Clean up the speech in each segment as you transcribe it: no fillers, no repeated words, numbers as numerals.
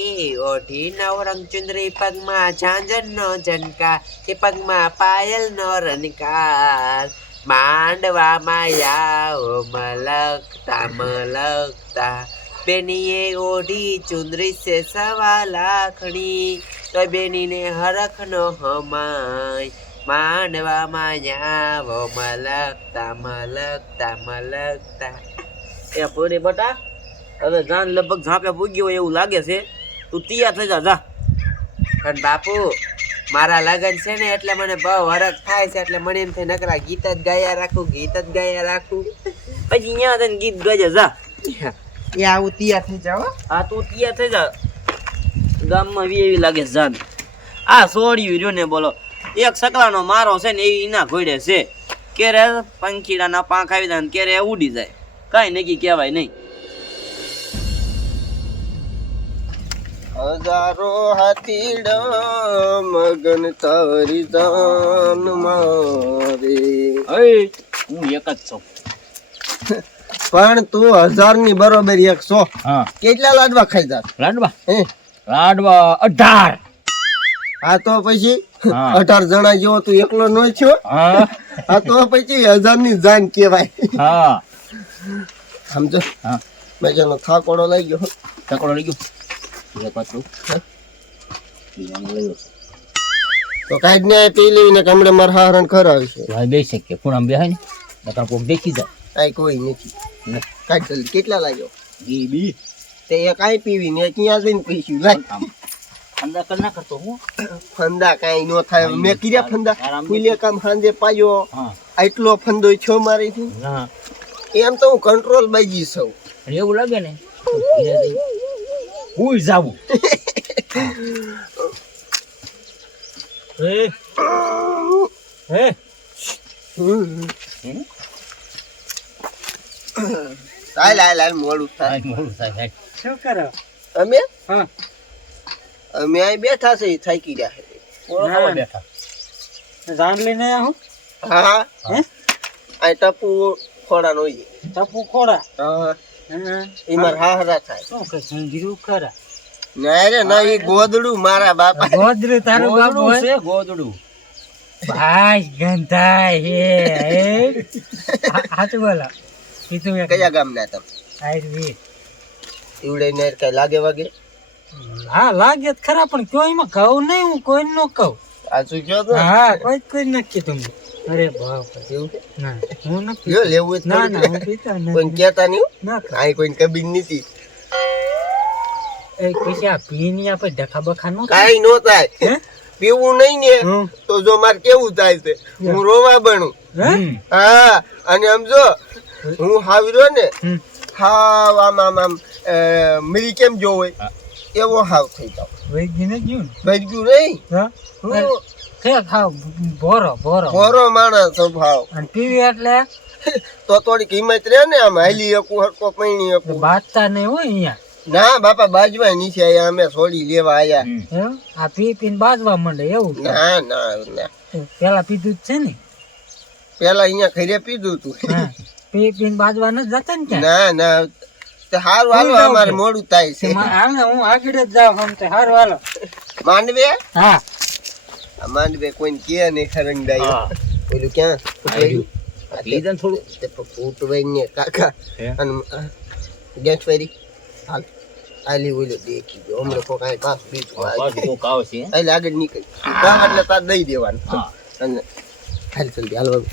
એ ઓઢી નવરંગ ચુંદરી પગમાં ઝાંઝરનો ઝનકાર એ પગમાં પાયલનો રણકાર માંડવામાં યાઓ મલકતા મલકતા બેનીએ ઓઢી ચુંદરી સે સવા લાખણી તો બેનીને હરખનો હમાય માંડવામાં યાવો મલકતા મલકતા મલકતા. એ પૂરી બટા હવે જાન લગભગ ઝાપે પૂગ્યો હોય એવું લાગે છે. તું તૈયાર થઈ જા. પણ બાપુ મારા લગન છે ને એટલે મને બહુ હરખ થાય છે એટલે મને એમ થાય નકરા ગીત જ ગાયા રાખું પછી અહીંયા થઈને ગીત ગાજે જા. એ આવું તૈયાર થઈ જાવ. હા તું તૈયાર થઈ જા. ગામમાં એવી લાગે છે જાન. આ સોડિયું રહ્યો ને બોલો એક સકલાનો મારો છે ને એવી એના ઘોડે છે. ક્યારે પંખીડાના પાંખ આવી જાય ને ક્યારે ઉડી જાય કાંઈ નક્કી કહેવાય નહીં. હજારો હાથીડો મગન તારી જાન મારે. હું એક જ છું. પણ તું 1000 ની બરોબર 100. હા કેટલા લાડવા ખાઈ જા? લાડવા હે લાડવા 18. હા તો પછી હા. 18 જણા જેવો તું એકલો નો છો. હા હા તો પછી 1000 ની જાન કહેવાય. હા સમજો. હા મેં થાકોડો લઈ ગયો. ટકોરો લઈ ગયો એક પાછું બીજાને લઈ ગયો તો કાઢ ને પી લઈને કમળે માર હારણ ખરાવે છે. ભાઈ બે શકે ખૂણામાં બેહાય ને નકર કોક દેખી જાય. કાઈ કોઈ નથી. કાઢ જલ્દી. કેટલા લાગ્યો? ઈ બી તે એક આઈ પીવી ને ક્યાં જઈને પીશું લાય. આમ અંદર કર ના કરતો હું. ફંદા કાઈ નો થાય. મેં કીધા ફંદા ફૂલે કામ હાંજે પાયો. હા આટલો ફંદો છો મારીથી. હા એમ તો હું કંટ્રોલ બાજી છું. એવું લાગે ને તો ધીરે ધીરે હું જાવું. હે હે લાય મોડું થાય. મોડું થાય. શું કરો? અમે હા અમે અહીં બેઠા છે થાકી રહ્યા છે. ઓળો ખાવા બેઠા. જાન લઈને આયા હું. હા હે આ ટપુ ખોડા નો છે. ટપુ ખોડા. હા હા ઈ માર હાહરા થાય. શું કે સંગીરું ખરા ના રે ના ઈ ગોદડું મારા બાપા. ગોદરું તારું બાપ ગોદડું હોય છે ગોદડું. ભાઈ ગંધાય હે હાચું બોલો કીધું મેં કયા ગામના તમે? આયુર્વેદ. ઈવડે ને કઈ લાગે વાગે? હા લાગે જ ખરા પણ કોઈમાં કહું નહીં હું કોઈ નો કહું. સાચું કયો તો. હા કોઈ નથી કીધું મેં. અરે બાપ એવું છે? ના હું નથી લ્યો લેવું જ ના થોડું. ના હું પીતા કોઈ નથી કહેતા નહીં. ના ખા. આઈ કોઈ કબીન નથી. એ પછી આ પીની આપણે ડખા બખા નો કાઈ નો થાય. હે પીવું નહીં ને હમ. તો જો મારે કેવું થાય છે હું રોવા બનું. હે હા અને સમજો હું હાવરો ને હમ. હાવ આમ મરી કેમ જો હોય એવો હાવ થઈ જાવ. વૈદ્ય ને ગયું ભરગ્યું નહીં. હા હું કે ખાવ ભોરો ભોરો ખોરો માણસ સ્વભાવ. અને પીવી એટલે તો થોડીક હિંમત રહે ને આમ હાલી હકું હરકો પૈણી હકું. બાજતા નહીં હોય અહીંયા ના બાપા બાજવા નીચે આયા અમે છોડી લેવા આયા. એમ આ પી પીને બાજવા માંડે એવું છે. ના ના ના પેલા પીધું જ છે ને પેલા અહીંયા ઘરે પીધું તું. હા પી પીને બાજવા નથી જતા ને ક્યાં ના ના તે હારું હાલો અમારે મોડું થાય છે. હાલ ને હું આગળ જ જાઉં આમ તો હારું હાલો માંડવે હા આ માંડવે કોઈને કે નહીં ખરંગાય. હા. ઓલું ક્યાં આયુ. પીધા ને થોડું. તે ફૂટવાઈ ને કાકા હે? અને ગેસ ફેરી હાલ આલી ઓલો દેખી ગયો હમણાં કોક આ પાસ બીજું બસ કોક આવશે હે? આલે આગળ નીકળી બા એટલે તાર દઈ દેવાનું. હા. અને હાલ જલ્દી હાલ બાબુ.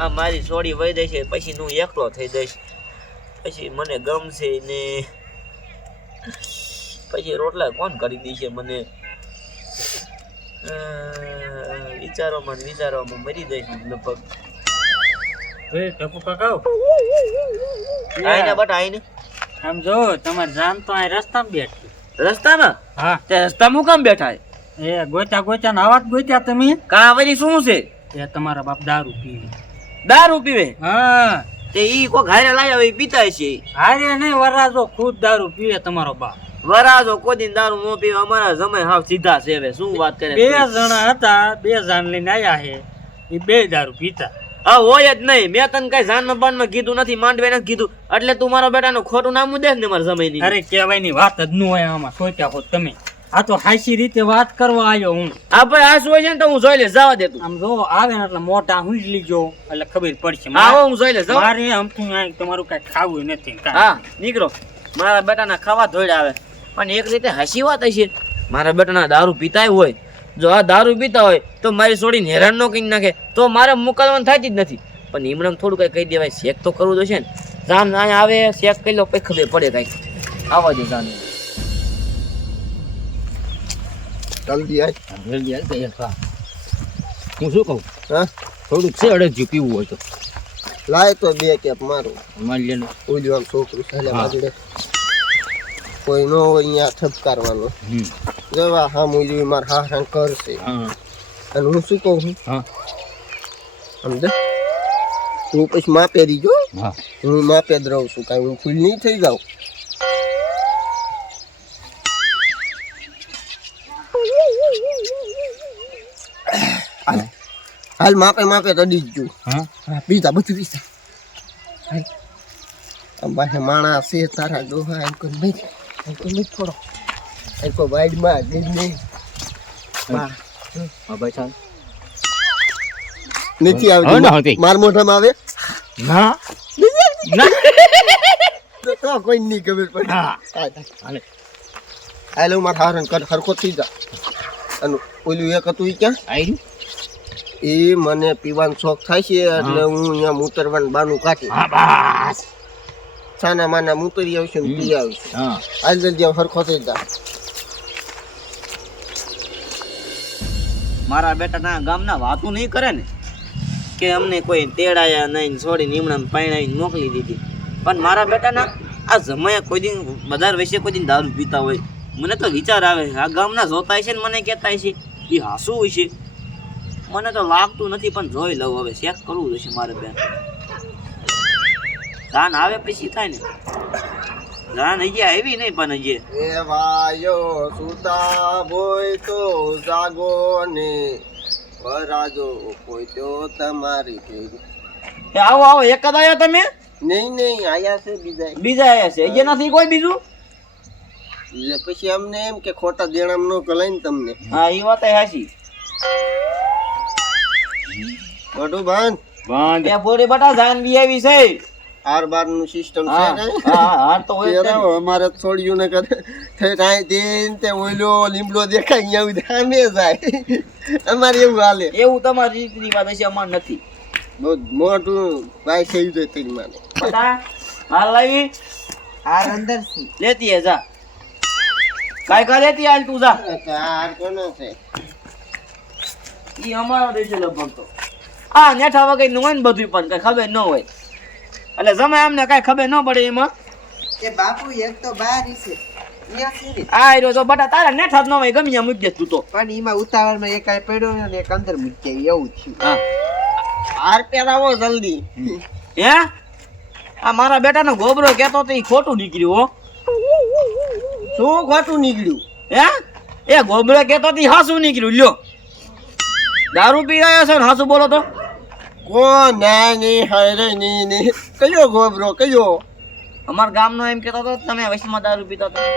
આ મારી સોડી વહી દઈ છે પછી હું એકલો થઈ દઈશ પછી મને ગમશે ને પછી રોટલા કોણ કરી દેશે મને વિચારોમાં મરી જઈશ લગભગ. ટપુ કાકા આઈને બટા આઈને આમ જો તમારે જાન તો આ રસ્તામાં બેઠી. રસ્તામાં હા તે રસ્તામાં કામ બેઠા એ ગોચા ગોચા આવાજ ગોચ્યા તમે કા વળી શું છે એ તમારા બાપ દારૂ પીવે. દારૂ પીવે હા તે ઈ કોક હારે લાયા હોય ઈ પીતા છે. હારે નહીં વરાજો ખુદ દારૂ પીવે તમારો બાપ. વરાજો કોઈ દારૂ ન પીવે અમારા જમાઈ હાવ સીધા છે હવે શું વાત કરે. 2 જણા હતા 2 જાન લઈને આયા હે એ 2 દારૂ પીતા. હા હોય જ નહીં. મેં તને કઈ જાનમાં બાનમાં કીધું નથી, માંડવે નથી કીધું, એટલે તું મારા બેટાનું ખોટું નામ દે ને મારા સમયની. અરે કહેવાયની વાત જ ન હોય આમાં, સોચ્યા હોત તમે. આ તો હાચી રીતે વાત કરવા આવ્યો હું. હા ભાઈ આ શું હોય છે ને તો હું જોઈ લે, જવા દે તું. આમ જો આવે ને એટલે મોટા હું જ લીજો એટલે ખબર પડશે. હા હું જોઈ લે, જાઉં. મારે આમતું તમારું કઈ ખાવું નથી કાંઈ. હા નીકળો. મારા બેટાના ખાવા ધોઈડા આવે, પણ એક રીતે હસી વાત હશે. મારા બેટાના દારૂ પીતા હોય, જો આ દારૂ પીતા હોય તો મારી છોડીને હેરાન ન કરી નાખે તો મારે મોકલવાનું થતી જ નથી. પણ એમણે થોડું કઈ કહી દેવાય, શેક તો કરવું જોઈશે ને. જાન અહીંયા આવે, શેક કરી લો, પછી ખબર પડે કઈ. આવવા દે જાન. જલ્દી આય. હું શું કહું, હા થોડુંક છે અડકજું પીવું હોય તો લાય તો 2 કેપ મારું. મારી લેનું. ઓલું આમ છોકરું છે હા. બાજુડે કોઈ નો હોય અહીંયા ઠપકારવાનો. જવા હા મૂલ્યું માર હા હા કરશે. હા અને હું શું કહું છું હા સમજે, તું પછી માપે રીજો. હા હું માપે જ રહું છું, કાંઈ હું ફૂલ નહીં થઈ જાઉં. હાલ માપે માપે તડી જ છું. હા હા પીતા બધું પીતા. હાલ આમ પાસે માણસ છે તારા ડોહા એમ કોઈ નહીં, એમ કોઈ નહીં થોડો એમ કોઈ વાઈડમાં જ નહીં. હા ભાઈ ચાલ. નથી હવે ના આવતી આવતી. માર મોઢામાં આવે ના તો કોઈ નહીં ખબર પડી. હા. હાલે હાલો માર હારણ કર હરખો થઈ જા. અને ઓલું એક હતું ઈ ક્યાં આવી એ મને પીવાનો શોખ થાય છે એટલે હું અહીંયા મૂતરવાનું બાનું કાઢી હા બસ. છાના માના મૂતરી આવશે ને પી આવશે. હા હાલ જલ્દી આવ, હરખો થઈ જા. મારા બેટા ગામના વાતું નહીં કરે ને કે અમને કોઈ તેડાયા નહીં, છોડીને ઈમણામ પાણાવીને મોકલી દીધી. પણ મારા બેટાના આ જમાયા કોઈ દિન બધા વિશે કોઈ દિન દારૂ પીતા હોય, મને તો વિચાર આવે આ ગામના જોતા છે ને મને કહેતા છે એ હાસું હોય છે. મને તો લાગતું નથી પણ જોઈ લઉં, હવે ચેક કરવું જોઈશે મારે બેન. જાન આવે પછી થાય ને. જાન હજી આવી નહીં પણ હજી એ ભાઈઓ સુતા હોય તો જાગો ને વરાજો કોઈ તો તમારી ભેગી. એ આવો આવો, એક જ આવ્યા તમે? નહીં નહીં આયા છે બીજા. બીજા આવ્યા છે, હજી નથી કોઈ બીજું? એટલે પછી અમને એમ કે ખોટા દેણામ નો કલાય ને તમને. હા એ વાત હાચી. બધું બંધ. બંધ. એ બોરી બટા જાન બી આવી છે. આર બાર નું સિસ્ટમ છે હા કઈ? હા હા તો હોય જ તે. પેલા અમારે છોડ્યું ને કરે કાંઈ તેન તે ઓઈલો લીમડો દેખાય અહીંયા સુધી સામે જાય. અમારે એવું હાલે. એવું તમારી રીતની વાત હશે, અમાર નથી. બહુ મોટું ભાઈ થઈ જાય તેની માને. બટા હાલ લાવી હાર અંદર છે. લેતી હે જા. કાઈ કા લેતી હાલ તું જા. કાર કોનો છે? ઈ અમારો દેશે લગભગ તો. આ નેઠા વગર નું હોય ને બધું પણ કઈ ખબર ન હોય. એટલે જમે અમને કઈ ખબર ન પડે એમાં. એ બાપુ એક તો બહાર છે અહીંયા છે ને. આ રહ્યો તો બટા તારા નેઠા જ ન હોય, ગમે ત્યાં મૂકી દે તું તો. પણ એમાં ઉતાવળમાં એક આ પડ્યો ને એક અંદર મૂકી આવી, એવું થયું. હા હાર પહેરાવો જલ્દી. હે આ મારા બેટાનો ગોબરો કહેતો તો ઈ ખોટું નીકળ્યું હો. શું ખોટું નીકળ્યું? હે એ ગોબરો કહેતો તો ઈ હાસું નીકળ્યું. લ્યો દારૂ પી રહ્યા છો ને હાસું બોલો તો. કોણ? ના નહીં હારે નહીં નહીં. કયો ગોબરો કયો? અમારા ગામનો એમ કહેતો હતો તમે વૈષ્ણવ દારૂ પીતા હતા.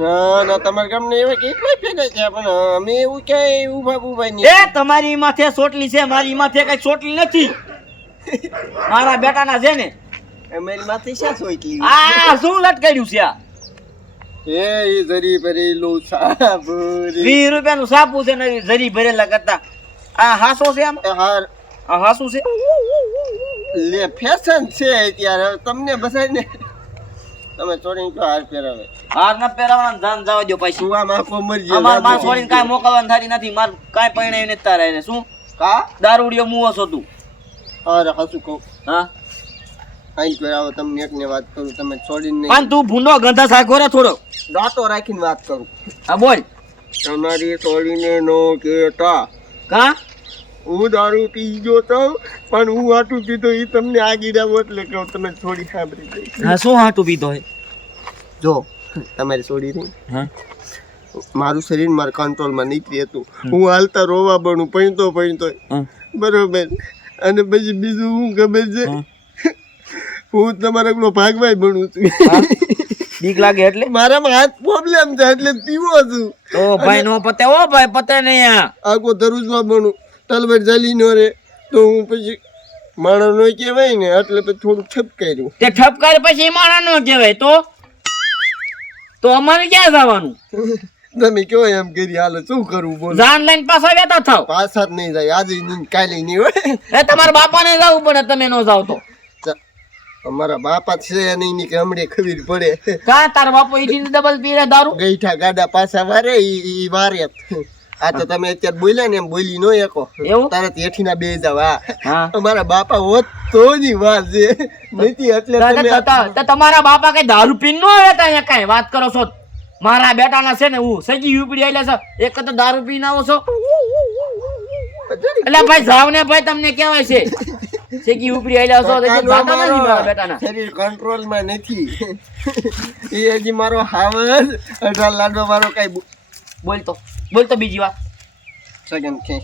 ના ના તમારા ગામને એવા કેટલા ભેગા છે પણ અમે એવું ક્યાંય ઉભા ઉભા એ નહીં. તમારી માથે ચોટલી છે, મારી માથે કઈ ચોટલી નથી. મારા બેટાના છે ને. અમારી માથે શા સોઈટલી? આ શું લટકાડ્યું છે? આ એ ઈ જરી ભરી લો સાબરી. 20 રૂપિયાનું સાપુ છે ને જરી ભરેલા કરતા. આ હાસો છે આમ? હાર આ હાસું છે? લે ફેશન છે અત્યારે તમને બસાઈને તમે છોડીને કયો હાર પહેરાવે? હાર ન પહેરાવાના, જાન જવા દો પૈસા. સુવામાં આખો મરી જાય. અમાર માં છોડીને કાંઈ મોકલવાનું થાતી નથી. માર કાંઈ પરણાવી નથી તારે એને. શું કા? દારૂડિયો મુવો છો તું? અરે હસું કહું હા આઈ કરાવો તમને એકને વાત કરું તમે છોડીને નહીં. પણ તું ભૂંડો ગંધા સાખો રે થોડો. દાંતો રાખીને વાત કરું. હા બોલ. તમારી છોડીને નો કેતા કા હું દારૂ પી ગયો તો પણ હું આટું પીધો એ તમને આગી જાવ એટલે કહું તમે છોડી સાંભળી ગઈ. હા શું હાટું પીધો હે? જો તમારી છોડી રહી હા મારું શરીર મારા કંટ્રોલમાં નીકળી હતું. હું હાલતા રોવા બનું પૈણતો હા. બરોબર. અને પછી બીજું હું ખબર છે, હું તમારા પેલો ભાગવાય ભણું છું. બીક લાગે એટલે મારામાં હાથ પ્રોબ્લેમ છે એટલે પીવો છું. ઓ ભાઈ નો પતે, ઓ ભાઈ પતે નહીં આ. આખો ધરુજમાં ભણું, તલવાર ચાલી નો રે તો હું પછી માણસ નો કહેવાય ને એટલે પછી થોડું ઠપકાર્યું. તે ઠપકાર પછી માણા નો કહેવાય તો અમારે ક્યાં જવાનું? તમે કયો એમ કરી હાલો શું કરવું બોલો. જાન લઈને પાછા વેતા થાવ. પાછા જ નહીં જાય, આજે નહીં કાલે નહીં હોય. એ તમારા બાપાને જવું પડે, તમે નો જાવ તો. અમારા બાપા છે નહીં ની કે હમણે ખબર પડે. કા તારા બાપો ઈથી ડબલ પીરે દારૂ? ગઈઠા ગાડા પાછા વારે ઈ વારે. આ તો તમે અત્યારે બોલ્યા ને એમ બોલી નો એકો એવું? તારે હેઠીના બે જાવ. હા. અમારા બાપા હોત તો જ વાત છે નથી એટલે તમે તો તમારા બાપા કઈ દારૂ પીને નો રહેતા અહીંયા કઈ વાત કરો છો? મારા બેટાના છે ને હું સગી ઉપડી આવેલા છે, એક તો દારૂ પીને આવો છો. એટલે ભાઈ જાવ ને ભાઈ, તમને કહેવાય છે સગી ઉપડી આવેલા છો તો જાતા નથી મારા બેટાના. શરીર કંટ્રોલ માં નથી. એ હજી મારો હાવસ 18 લાડવા વાળો કઈ બોલ તો બીજી વાત. સેકન્ડ છે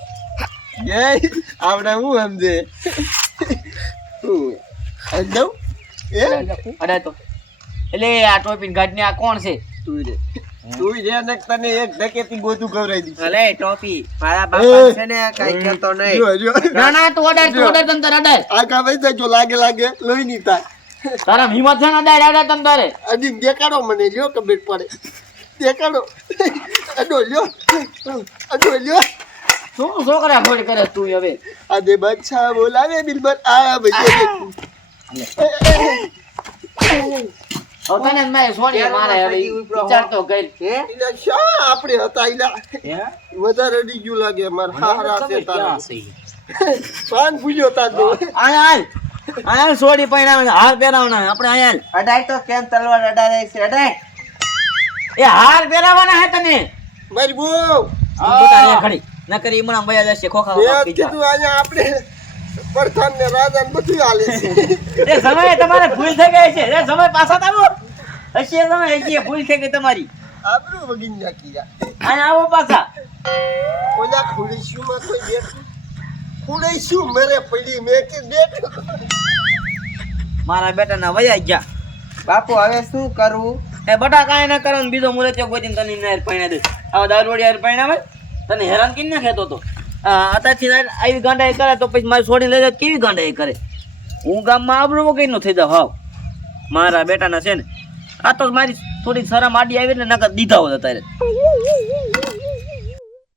જય આવડે હું સમજે હું દઉં એ અડે તો એટલે આ ટોપી ગાડી આ કોણ છે? તું રે ને તને એક ધકેથી ગોતું ખવડાવી દીધું. ભલે ટોપી મારા બાપા છે ને કઈ કહેતો નહીં. જો જો ના ના તું અડાડ તમ તારે અડાડ. આખા વૈસા જો લાગે લોહી ની થાય. તારા હિંમત છે ને અડાડ તમ તારે. અડી દેખાડો મને લ્યો કમેન્ટ પડે દેખાડો. અડો લ્યો શું છોકરા ખોડી કરે તું હવે? આ દે બચ્ચા બોલાવે બિલબર આ ભાઈ. હવે તને મેં છોડી મારે હવે વિચાર તો કર. ઇલા શા આપણે હતા ઇલા વધારે અડી ગયું લાગે માર હારા છે તારા પાન પૂજો તાતો. આયા છોડી પૈણા હાર પહેરાવના આપણે આયા. અડાય તો કેમ તલવાર અડાડે છે? અડાય. એ હાર પહેરાવાના હે તને. મારી બહુ ખડી ન કરી હમણાં બયા જશે ખોખા મેં કીધું અહીંયા આપણે પ્રધાન ને રાજા ને બધું હાલે છે. એ સમય તમારે ભૂલ થઈ ગઈ છે. એ સમય પાછા આવો. હશે સમય હશે ભૂલ થઈ ગઈ તમારી. આબરૂ વગીન નાખી જા. આયા આવો પાછા. ઓલા ખુડીશું માં કોઈ બેઠું ખુડીશું મેરે પડી મેં કે બેઠું. મારા બેટાના વયા ગયા. બાપુ હવે શું કરવું? એ બટા કાંઈ ના કરો ને બીજો મુરત ગોતીને તને નાર પૈણા દે. આવા દારૂડિયા હારે પૈણાવે તને હેરાન કરી ના ખેતો તો. અત્યારથી આવી ગાંડાઈ કરે તો પછી મારી છોડી લઈ જાય કેવી ગાંડાઈ કરે? હું ગામમાં આબરૂ વગર નો થઈ જાવ. હાવ મારા બેટાના છે ને આ તો મારી થોડી શરમ આડી આવી ને નકર દીધા હોત અત્યારે.